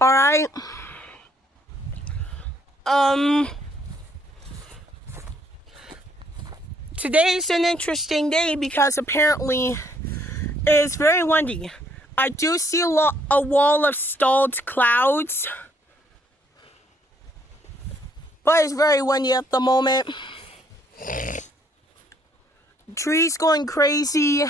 All right. Today's an interesting day because apparently it's very windy. I do see a wall of stalled clouds, but it's very windy at the moment. Trees going crazy.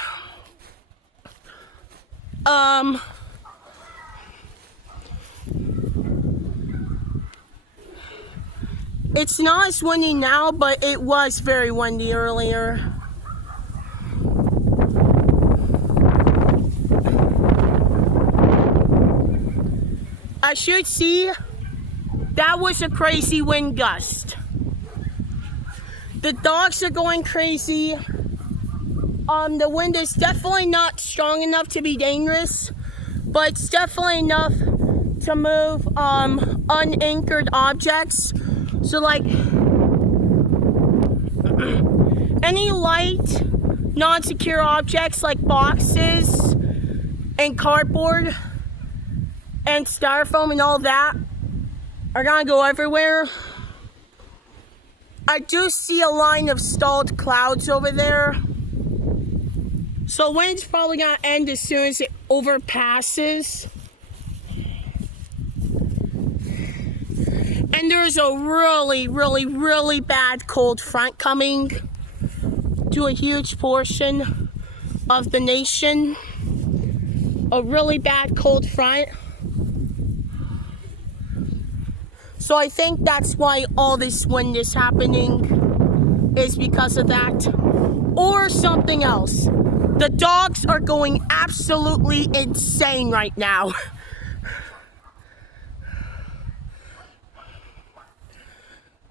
It's not as windy now, but it was very windy earlier. As you see, that was a crazy wind gust. The dogs are going crazy. The wind is definitely not strong enough to be dangerous, but it's definitely enough to move unanchored objects. So like any light, non-secure objects like boxes and cardboard and styrofoam and all that are gonna go everywhere. I do see a line of stalled clouds over there. So wind's probably gonna end as soon as it overpasses. And there's a really bad cold front coming to a huge portion of the nation. A really bad cold front. So I think that's why all this wind is happening, is because of that. Or something else. The dogs are going absolutely insane right now.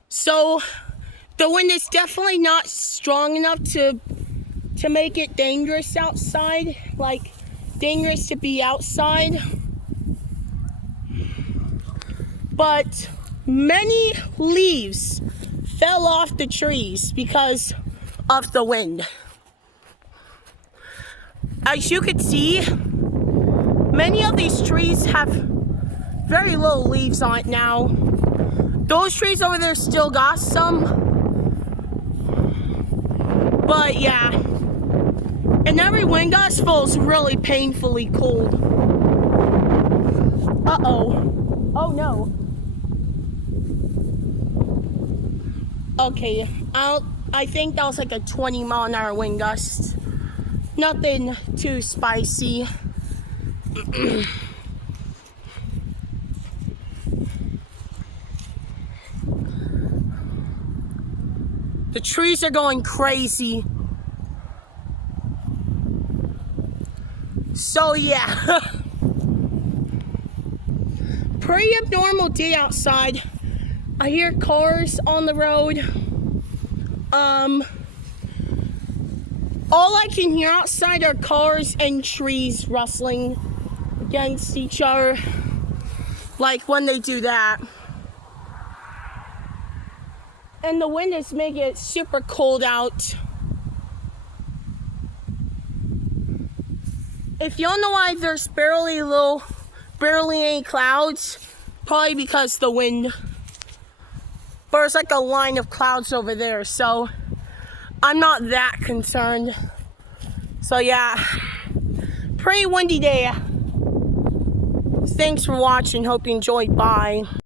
So the wind is definitely not strong enough to make it dangerous outside, like dangerous to be outside. But many leaves fell off the trees because of the wind. As you can see, many of these trees have very little leaves on it now. Those trees over there still got some. But yeah. And every wind gust feels really painfully cold. Uh-oh. Oh no. Okay, I think that was like a 20-mile-an-hour wind gust. Nothing too spicy. The trees are going crazy. So yeah. Pretty abnormal day outside. I hear cars on the road. All I can hear outside are cars and trees rustling against each other, like when they do that. And the wind is making it super cold out. If you don't know why there's barely any clouds, probably because the wind. But there's like a line of clouds over there, so I'm not that concerned. So yeah, pretty windy day. Thanks for watching. Hope you enjoyed. Bye.